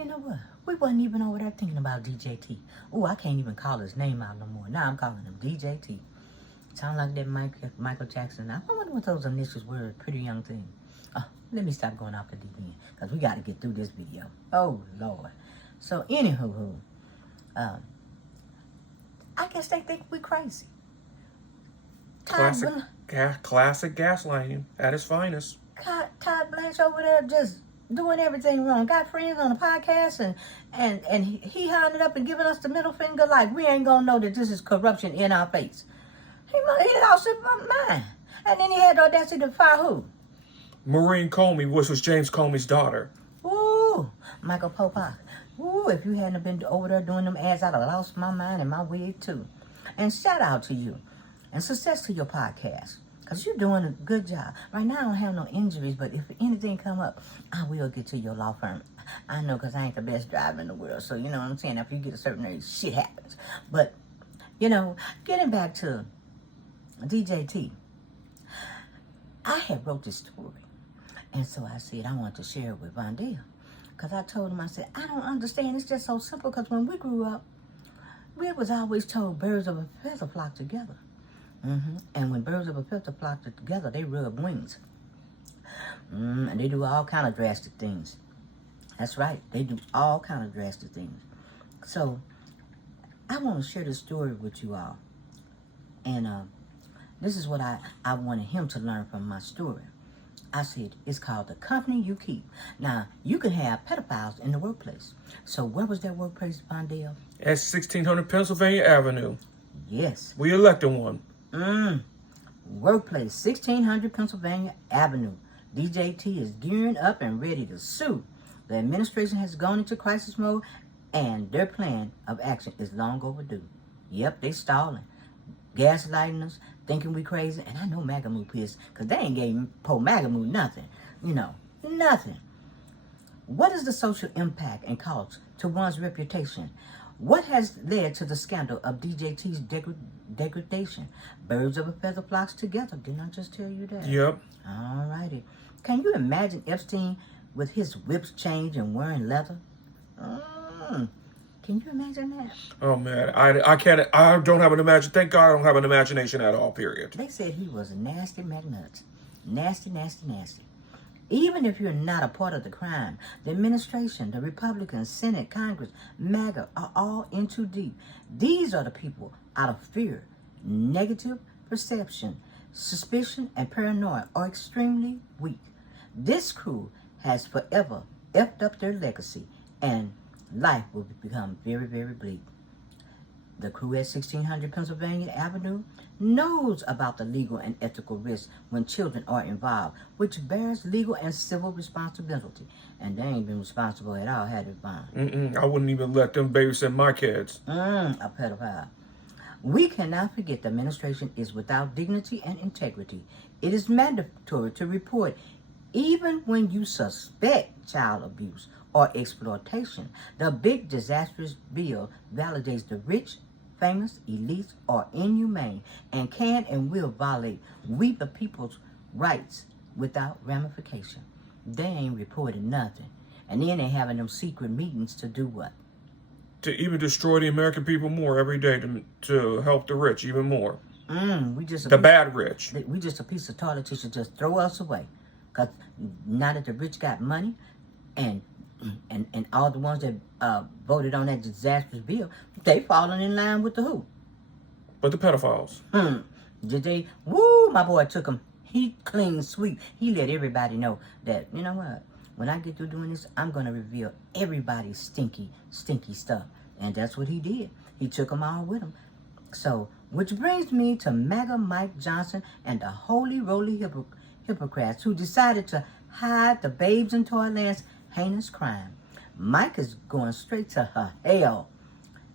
You know what? We wasn't even over there thinking about DJT. Oh, I can't even call his name out no more. Now I'm calling him DJT. Sound like that Michael Jackson. I wonder what those initials were. A pretty young thing. Let me stop going off the deep end because we got to get through this video. Oh, Lord. So, anywho, I guess they think we crazy. Classic gaslighting at its finest. Todd Blanche over there just doing everything wrong. Got friends on the podcast and he hiding it up and giving us the middle finger like we ain't gonna know that this is corruption in our face. He lost his mind. And then he had the audacity to fire who? Maureen Comey, which was James Comey's daughter. Ooh, Michael Popak. Ooh, if you hadn't been over there doing them ads, I'd have lost my mind and my wig too. And shout out to you. And success to your podcast. Because you're doing a good job. Right now, I don't have no injuries, but if anything come up, I will get to your law firm. I know because I ain't the best driver in the world. So, you know what I'm saying? After you get a certain age, shit happens. But, you know, getting back to DJT, I had wrote this story. And so I said, I want to share it with Vondale. Because I told him, I said, I don't understand. It's just so simple. Because when we grew up, we was always told birds of a feather flock together. And when birds of a feather flock together, they rub wings. And they do all kind of drastic things. That's right. They do all kind of drastic things. So I want to share this story with you all. And this is what I wanted him to learn from my story. I said, it's called The Company You Keep. Now, you can have pedophiles in the workplace. So where was that workplace, Vondale? At 1600 Pennsylvania Avenue. Yes. We elected one. Workplace, 1600 Pennsylvania Avenue. DJT is gearing up and ready to sue. The administration has gone into crisis mode and their plan of action is long overdue. Yep, they stalling. Gaslighting us, thinking we crazy. And I know MAGA Moo pissed because they ain't gave poor MAGA Moo nothing. You know, nothing. What is the social impact and cost to one's reputation? What has led to the scandal of DJT's degradation? Birds of a feather flocks together. Didn't I just tell you that? Yep. All righty. Can you imagine Epstein with his whips changed and wearing leather? Can you imagine that? Oh man, I can't. I don't have an imagination. Thank God I don't have an imagination at all. Period. They said he was a nasty McNuts. Nasty, nasty, nasty. Even if you're not a part of the crime, the administration, the Republicans, Senate, Congress, MAGA are all in too deep. These are the people out of fear, negative perception, suspicion, and paranoia are extremely weak. This crew has forever effed up their legacy, and life will become very, very bleak. The crew at 1600 Pennsylvania Avenue knows about the legal and ethical risks when children are involved, which bears legal and civil responsibility. And they ain't been responsible at all, had it been. I wouldn't even let them babysit my kids. A pedophile. We cannot forget the administration is without dignity and integrity. It is mandatory to report even when you suspect child abuse or exploitation. The big disastrous bill validates the rich, famous, elites, or inhumane, and can and will violate we the people's rights without ramification. They ain't reporting nothing. And then they having them secret meetings to do what? To even destroy the American people more every day to help the rich even more. Bad rich. We just a piece of toilet tissue, just throw us away. Because now that the rich got money and all the ones that voted on that disastrous bill, they falling in line with the who? But the pedophiles. Did they? Woo, my boy took him. He clean sweep. He let everybody know that, you know what? When I get through doing this, I'm going to reveal everybody's stinky, stinky stuff. And that's what he did. He took them all with him. So, which brings me to MAGA Mike Johnson and the holy roly hypocrites who decided to hide the babes in Toyland's heinous crime. Mike is going straight to hell.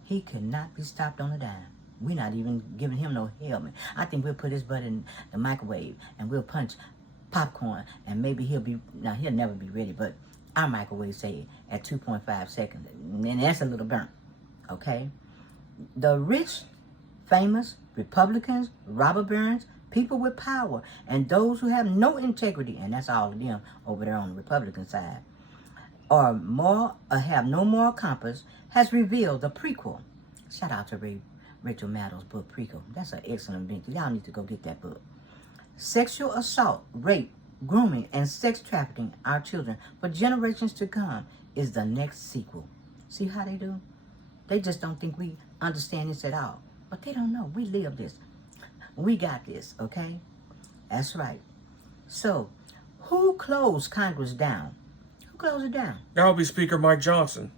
He cannot be stopped on a dime. We're not even giving him no helmet. I think we'll put his butt in the microwave and we'll punch popcorn and maybe he'll never be ready, but our microwave say at 2.5 seconds. And that's a little burnt, okay? The rich, famous, Republicans, robber barons, people with power, and those who have no integrity, and that's all of them over there on the Republican side, have no moral compass, has revealed the prequel. Shout out to Rachel Maddow's book, Prequel. That's an excellent book. Y'all need to go get that book. Sexual assault, rape, grooming, and sex trafficking our children for generations to come is the next sequel. See how they do? They just don't think we understand this at all. But they don't know. We live this. We got this, okay? That's right. So, who closed Congress down? Who closed it down? That would be Speaker Mike Johnson.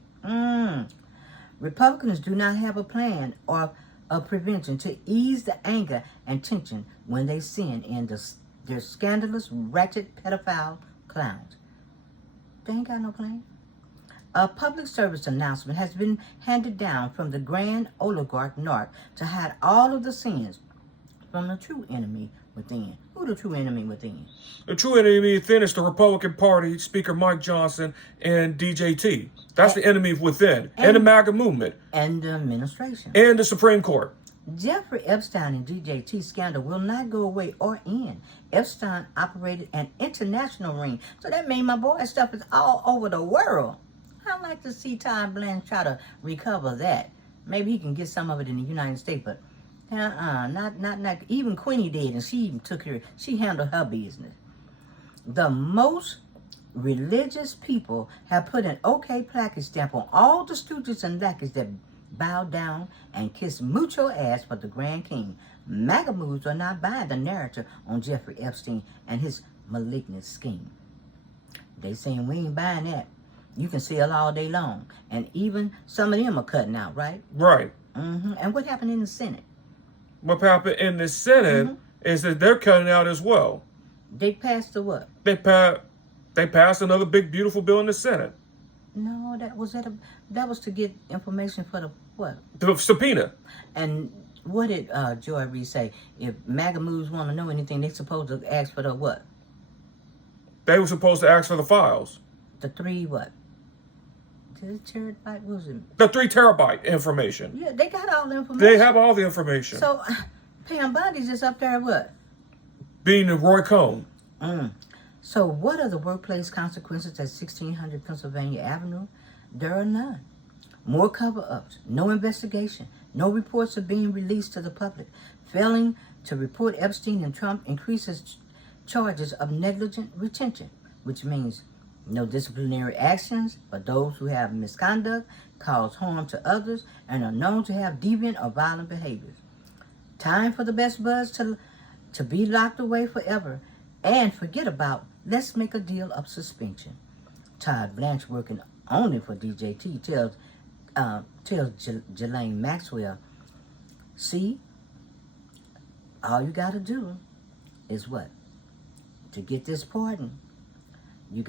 Republicans do not have a plan or a prevention to ease the anger and tension when they send in their scandalous, ratchet, pedophile clowns. They ain't got no plan. A public service announcement has been handed down from the grand oligarch narc to hide all of the sins from the true enemy within. Who the true enemy within? The true enemy within is the Republican Party, Speaker Mike Johnson, and DJT. That's the enemy within. And the MAGA movement. And the administration. And the Supreme Court. Jeffrey Epstein and DJT scandal will not go away or end. Epstein operated an international ring. So that means my boy's stuff is all over the world. I'd like to see Todd Blanche try to recover that. Maybe he can get some of it in the United States, but not even Queenie did, and she even she handled her business. The most religious people have put an OK plaque stamp on all the stooges and lackeys that bow down and kiss mucho ass for the Grand King. MAGA moves are not buying the narrative on Jeffrey Epstein and his malignant scheme. They saying we ain't buying that. You can sell all day long. And even some of them are cutting out, right? Right. And what happened in the Senate? What happened in the Senate is that they're cutting out as well. They passed the what? They passed another big, beautiful bill in the Senate. No, that was to get information for the what? The subpoena. And what did Joy Reid say? If MAGA moves want to know anything, they're supposed to ask for the what? They were supposed to ask for the files. The 3 what? The 3 terabyte, what was it? The 3 terabyte information. Yeah, they got all the information. They have all the information. So, Pam Bundy's just up there what? Being the Roy Cohn. So what are the workplace consequences at 1600 Pennsylvania Avenue? There are none. More cover-ups, no investigation, no reports are being released to the public. Failing to report Epstein and Trump increases charges of negligent retention, which means no disciplinary actions for those who have misconduct, cause harm to others, and are known to have deviant or violent behaviors. Time for the best buds to be locked away forever and forget about let's make a deal of suspension. Todd Blanche, working only for DJT, tells Ghislaine Maxwell, see, all you got to do is what? To get this pardon, you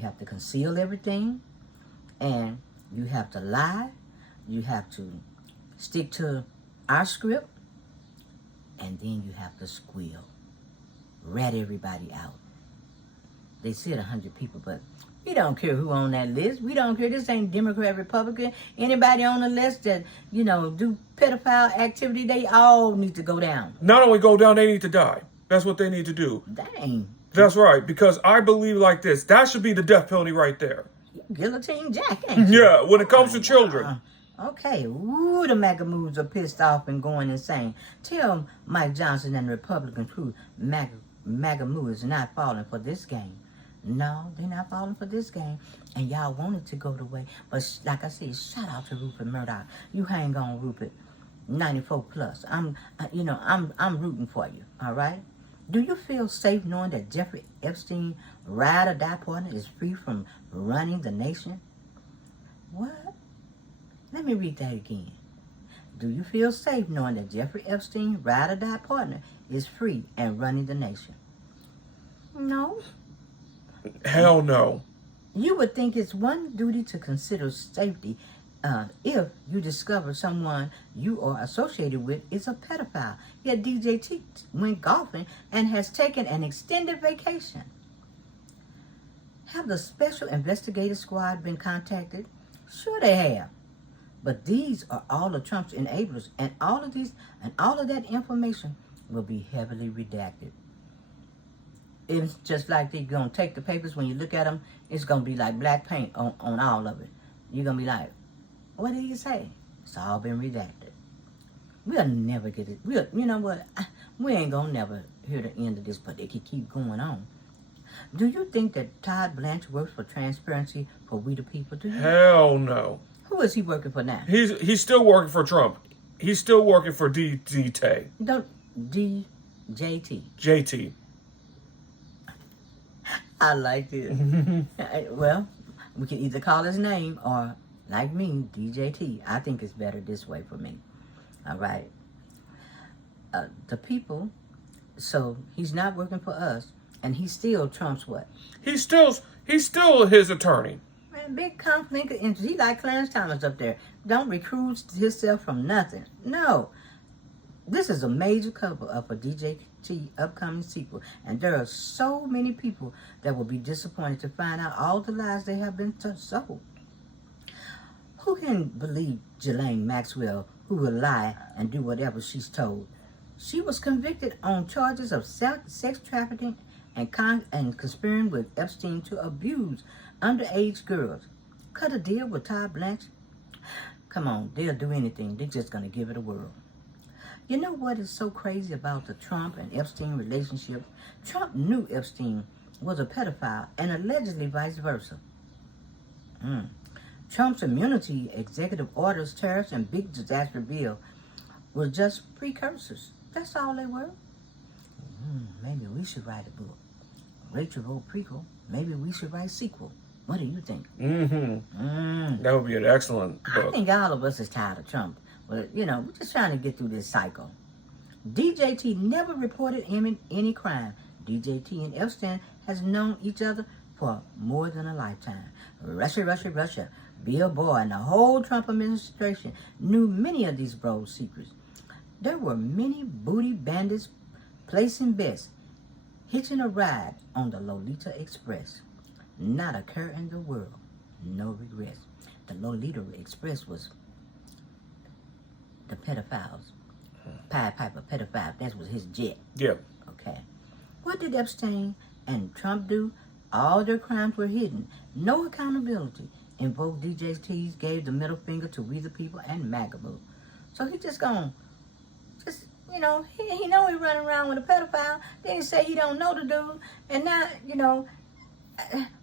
have to conceal everything, and you have to lie, you have to stick to our script, and then you have to squeal. Rat everybody out. They said 100 people, but we don't care who on that list. We don't care. This ain't Democrat, Republican. Anybody on the list that, do pedophile activity, they all need to go down. Not only go down, they need to die. That's what they need to do. Dang. That's right, because I believe like this. That should be the death penalty right there. Guillotine Jack, ain't you? Yeah, when it comes to children. Okay, ooh, the MAGA moves are pissed off and going insane. Tell Mike Johnson and the Republicans who MAGA moves are not falling for this game. No, they're not falling for this game. And y'all want it to go the way. But like I said, shout out to Rupert Murdoch. You hang on, Rupert. 94 plus. I'm rooting for you, all right? Do you feel safe knowing that Jeffrey Epstein, ride or die partner, is free from running the nation? What? Let me read that again. Do you feel safe knowing that Jeffrey Epstein, ride or die partner, is free and running the nation? No. Hell no. You would think it's one duty to consider safety if you discover someone you are associated with is a pedophile. Yet DJT went golfing and has taken an extended vacation. Have the Special Investigative Squad been contacted? Sure they have. But these are all of Trump's enablers, and all of that information will be heavily redacted. it's just like they're going to take the papers. When you look at them, it's going to be like black paint on all of it. You're going to be like, what did he say? It's all been redacted. We'll never get it. You know what? We ain't going to never hear the end of this, but it can keep going on. Do you think that Todd Blanche works for transparency for we the people? Do you? Hell no. Who is he working for now? He's still working for Trump. He's still working for DJT. DJT. JT. I like it. Well, we can either call his name or, like me, DJT. I think it's better this way for me. All right. The people, so he's not working for us, and he still Trump's what? He's still his attorney. Man, big conflict of interest. He like Clarence Thomas up there. Don't recruit himself from nothing. No. This is a major cover-up for DJT upcoming sequel, and there are so many people that will be disappointed to find out all the lies they have been sold. Who can believe Ghislaine Maxwell, who will lie and do whatever she's told? She was convicted on charges of sex trafficking and conspiring with Epstein to abuse underage girls. Cut a deal with Todd Blanche? Come on, they'll do anything. They're just going to give it a whirl. You know what is so crazy about the Trump and Epstein relationship? Trump knew Epstein was a pedophile and allegedly vice versa. Trump's immunity, executive orders, tariffs, and big disaster bill were just precursors. That's all they were. Maybe we should write a book. Rachel wrote prequel. Maybe we should write sequel. What do you think? That would be an excellent book. I think all of us is tired of Trump. But, you know, we're just trying to get through this cycle. DJT never reported any crime. DJT and Epstein has known each other for more than a lifetime. Russia. Bill Barr and the whole Trump administration knew many of these bros' secrets. There were many booty bandits placing bets, hitching a ride on the Lolita Express. Not a care in the world. No regrets. The Lolita Express was the pedophiles. Pied Piper pedophile. That was his jet. Yeah. Okay. What did Epstein and Trump do? All their crimes were hidden. No accountability. And both DJTs gave the middle finger to We the People and MAGA. So he just gonna, you know, he know he running around with a pedophile. Then he say he don't know the dude. And now, you know,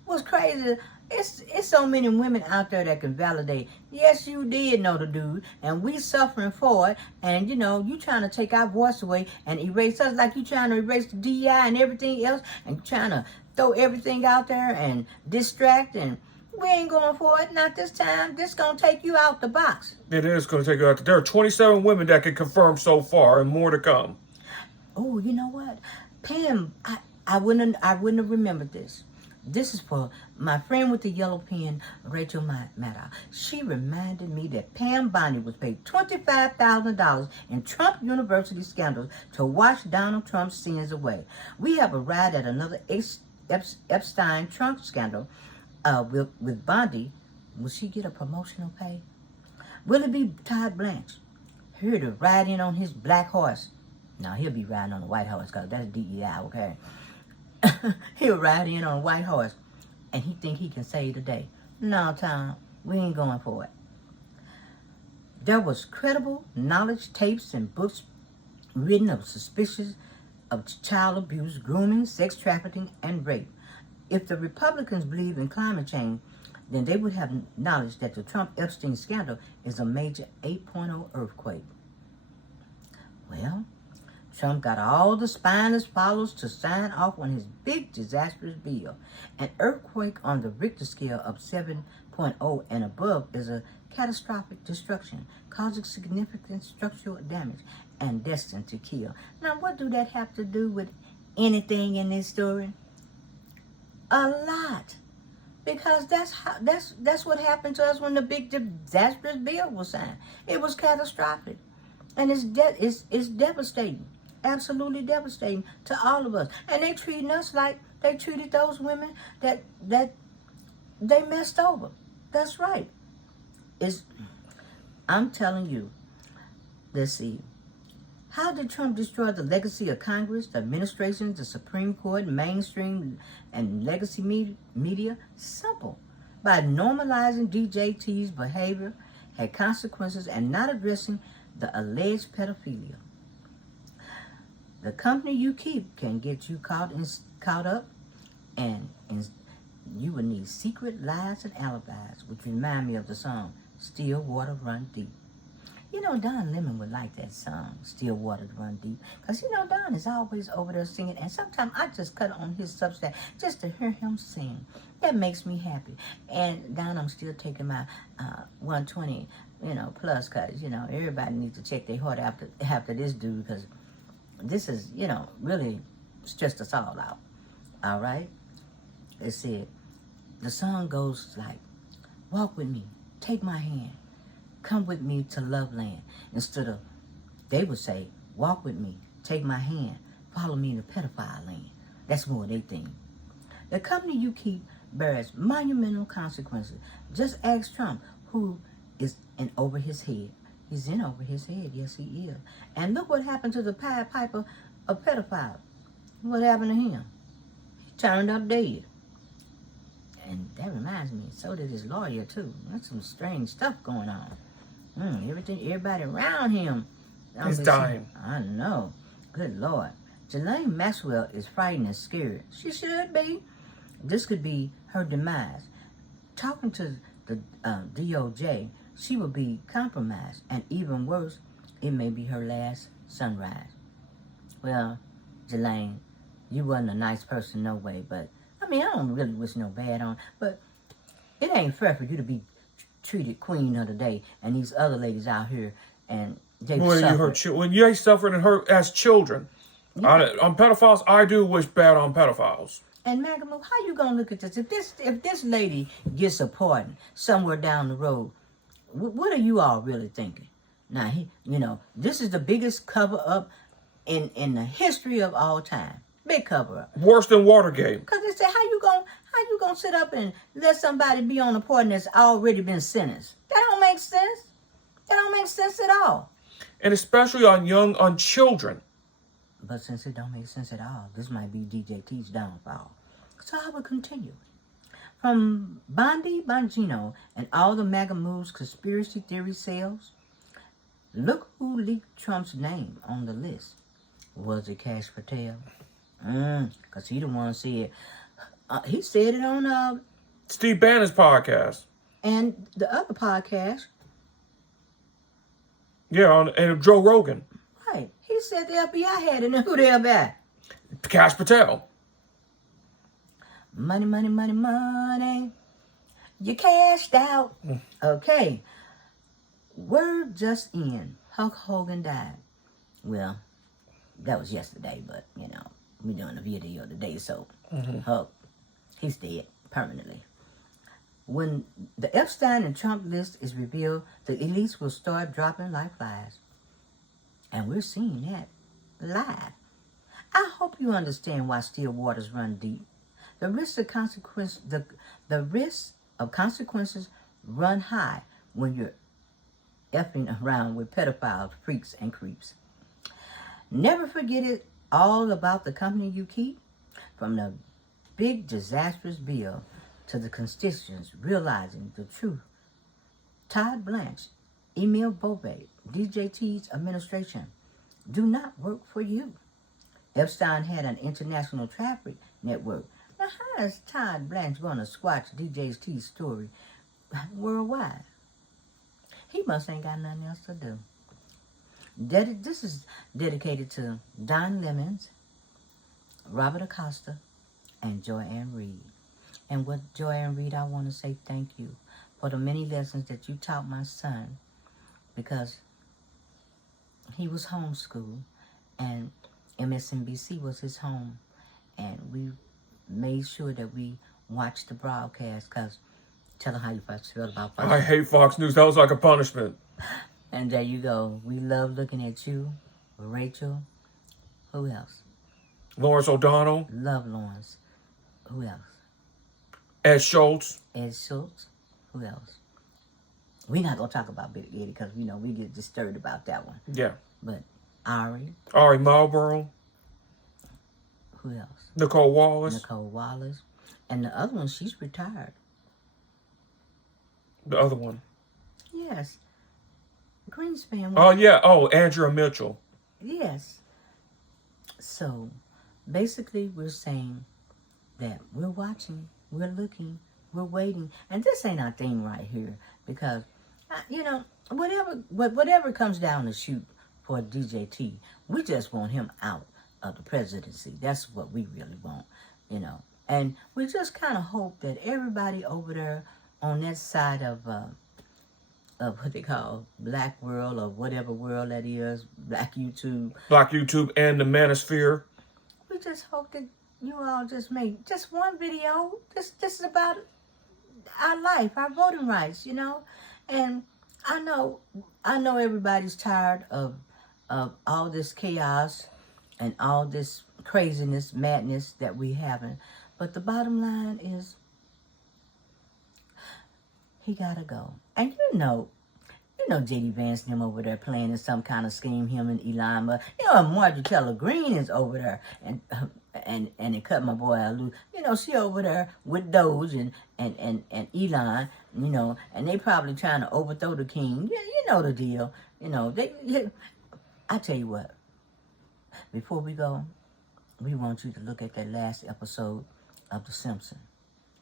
what's crazy, it's so many women out there that can validate, yes, you did know the dude, and we suffering for it, and, you know, you trying to take our voice away and erase us like you trying to erase the DEI and everything else, and trying to throw everything out there and distract, and we ain't going for it, not this time. This gonna take you out the box. It is going to take you out. There are 27 women that can confirm so far, and more to come. Oh, you know what? Pam, I wouldn't have remembered this. This is for my friend with the yellow pen, Rachel Maddow. She reminded me that Pam Bondi was paid $25,000 in Trump University scandals to wash Donald Trump's sins away. We have arrived at another Epstein-Trump scandal with Bondi. Will she get a promotional pay? Will it be Todd Blanche? Here to ride in on his black horse. Now, he'll be riding on a white horse because that's DEI, okay? He'll ride in on a white horse, and he think he can save the day. No, Tom, we ain't going for it. There was credible knowledge, tapes, and books written of suspicions of child abuse, grooming, sex trafficking, and rape. If the Republicans believe in climate change, then they would have knowledge that the Trump-Epstein scandal is a major 8.0 earthquake. Well, Trump got all the spineless followers to sign off on his big disastrous bill. An earthquake on the Richter scale of 7.0 and above is a catastrophic destruction, causing significant structural damage and destined to kill. Now, what do that have to do with anything in this story? A lot. Because that's what happened to us when the big disastrous bill was signed. It was catastrophic. And it's devastating. Absolutely devastating to all of us. And they treating us like they treated those women that they messed over. That's right. I'm telling you, let's see. How did Trump destroy the legacy of Congress, the administration, the Supreme Court, mainstream, and legacy media? Simple. By normalizing DJT's behavior, had consequences, and not addressing the alleged pedophilia. The company you keep can get you caught up, and you will need secret lies and alibis, which remind me of the song "Still Water Run Deep." You know, Don Lemon would like that song, "Still Water Run Deep," because, you know, Don is always over there singing, and sometimes I just cut on his Substack just to hear him sing. That makes me happy. And, Don, I'm still taking my 120, plus, because, everybody needs to check their heart after this dude, because this is, really stressed us all out. All right? It said, the song goes like, walk with me, take my hand, come with me to Love Land. Instead of, they would say, walk with me, take my hand, follow me to Pedophile Land. That's more they think. The company you keep bears monumental consequences. Just ask Trump, who is in over his head. He's in over his head, yes he is. And look what happened to the Pied Piper of pedophile. What happened to him? He turned up dead. And that reminds me, so did his lawyer too. That's some strange stuff going on. Everybody around him is dying. I know. Good Lord. Ghislaine Maxwell is frightened and scared. She should be. This could be her demise. Talking to the DOJ, she will be compromised. And even worse, it may be her last sunrise. Well, Ghislaine, you wasn't a nice person no way, but I don't really wish no bad on, but it ain't fair for you to be treated queen of the day and these other ladies out here and they when you ain't suffering and hurt as children. Yeah. On pedophiles, I do wish bad on pedophiles. And MAGA, how you gonna look at this? If this lady gets a pardon somewhere down the road, what are you all really thinking? Now this is the biggest cover up in the history of all time. Big cover up. Worse than Watergate. Because they say, how you gonna sit up and let somebody be on a pardon that's already been sentenced? That don't make sense. That don't make sense at all. And especially on children. But since it don't make sense at all, this might be DJT's downfall. So I will continue. From Bondi Bongino and all the MAGA moves conspiracy theory cells, look who leaked Trump's name on the list. Was it Kash Patel? Because he the one said, he said it on Steve Bannon's podcast. And the other podcast. Yeah, and Joe Rogan. Right. He said the FBI had it, and who the FBI? Kash Patel. Money, money, money, money. You cashed out. Okay. Word just in. Hulk Hogan died. Well, that was yesterday, but, we're doing a video today, so Hulk, he's dead permanently. When the Epstein and Trump list is revealed, the elites will start dropping like flies. And we're seeing that live. I hope you understand why still waters run deep. The risk of consequences run high when you're effing around with pedophiles, freaks, and creeps. Never forget it all about the company you keep, from the big disastrous bill to the constituents realizing the truth. Todd Blanche, Emil Bove, DJT's administration do not work for you. Epstein had an international traffic network. Now, how is Todd Blanche going to squash DJT's story worldwide? He must ain't got nothing else to do. This is dedicated to Don Lemons, Robert Acosta, and Joanne Reed. And with Joanne Reed, I want to say thank you for the many lessons that you taught my son, because he was homeschooled and MSNBC was his home. And we made sure that we watched the broadcast, because tell him how you feel about Fox. I hate Fox News. That was like a punishment. And there you go. We love looking at you, Rachel. Who else? Lawrence O'Donnell. Love Lawrence. Who else? Ed Schultz. Ed Schultz. Who else? We're not going to talk about Big Eddie because, we get disturbed about that one. Yeah. But Ari. Ari Marlboro. Who else? Nicole Wallace. Nicole Wallace. And the other one, she's retired. The other one. Yes. Greenspan. Oh, yeah. Oh, Andrea Mitchell. Yes. So, basically, we're saying that we're watching, we're looking, we're waiting. And this ain't our thing right here. Because, whatever comes down the chute for DJT, we just want him out of the presidency. That's what we really want, And we just kind of hope that everybody over there on that side of what they call Black World or whatever world that is, Black YouTube. Black YouTube and the Manosphere. We just hope that you all just make just one video. This is about our life, our voting rights, And I know everybody's tired of all this chaos and all this craziness, madness that we having. But the bottom line is, he gotta go. And J.D. Vance and him over there playing in some kind of scheme, him and Elon Musk. And Marjorie Taylor Greene is over there, and it cut my boy out loose. She over there with Doge and Elon, and they probably trying to overthrow the king. Yeah, you know the deal. I tell you what, before we go, we want you to look at that last episode of The Simpsons.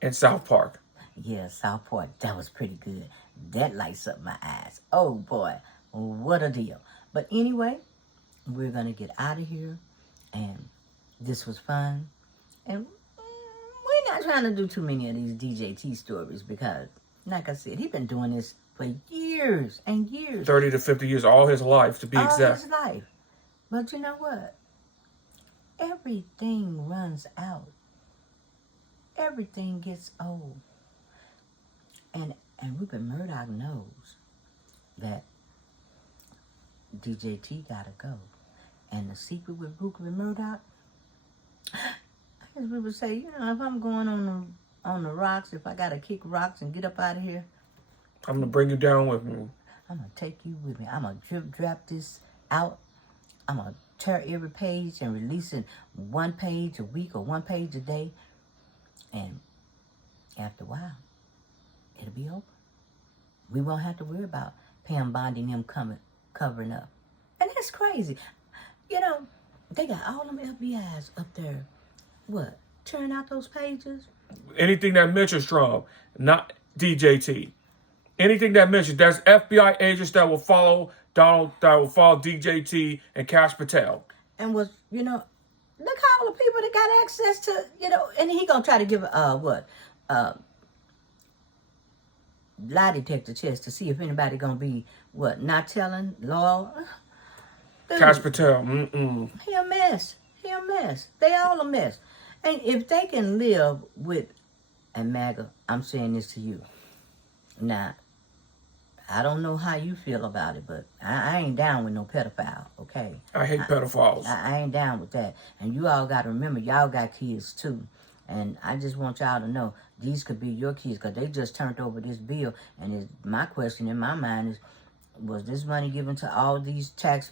In South Park. Yeah, South Park. That was pretty good. That lights up my eyes. Oh, boy. What a deal. But anyway, we're going to get out of here. And this was fun. And we're not trying to do too many of these DJT stories because, like I said, he's been doing this for years and years. 30 to 50 years, all his life, to be exact. All his life. But you know what? Everything runs out. Everything gets old. And Rupert Murdoch knows that DJT gotta go. And the secret with Rupert Murdoch, I guess we would say, if I'm going on the rocks, if I gotta kick rocks and get up out of here, I'm gonna bring you down with me. I'm gonna take you with me. I'm gonna drop this out. I'm gonna tear every page and release it 1 page a week or 1 page a day. And after a while, it'll be over. We won't have to worry about Pam Bondi and them covering up. And that's crazy. They got all them FBI's up there. What? Tearing out those pages? Anything that mentions Trump, not DJT. Anything that mentions, there's FBI agents that will follow Donald, that will follow DJT and Kash Patel. And look how all the people that got access to, and he gonna try to give lie detector test to see if anybody gonna be not telling, loyal. Kash Patel, He a mess. They all a mess. And if they can live with a MAGA, I'm saying this to you. Now, I don't know how you feel about it, but I ain't down with no pedophile, okay? I hate pedophiles. I ain't down with that. And you all got to remember, y'all got kids too. And I just want y'all to know, these could be your kids because they just turned over this bill. And my question in my mind is, was this money given to all these tax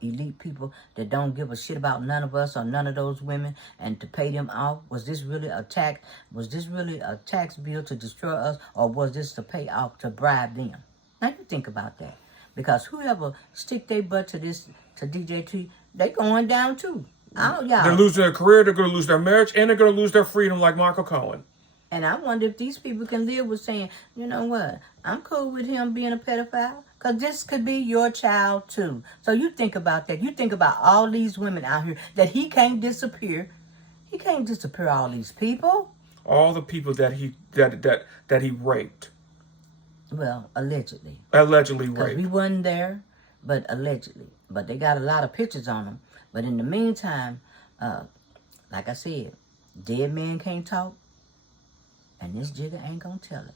elite people that don't give a shit about none of us or none of those women and to pay them off? Was this really a tax? Was this really a tax bill to destroy us, or was this to pay off to bribe them? Now you think about that, because whoever stick their butt to DJT, they going down too. They're losing their career, they're going to lose their marriage, and they're going to lose their freedom like Michael Cohen. And I wonder if these people can live with saying, you know what, I'm cool with him being a pedophile, because this could be your child too. So you think about that. You think about all these women out here that he can't disappear. He can't disappear all these people. All the people that he raped. Well, allegedly. Allegedly raped. Because we wasn't there, but allegedly. But they got a lot of pictures on them. But in the meantime, like I said, dead men can't talk. And this jigger ain't gonna tell it.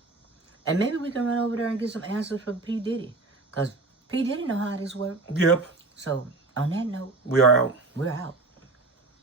And maybe we can run over there and get some answers from P. Diddy. Because P. Diddy know how this works. Yep. So, on that note, we are out. We're out.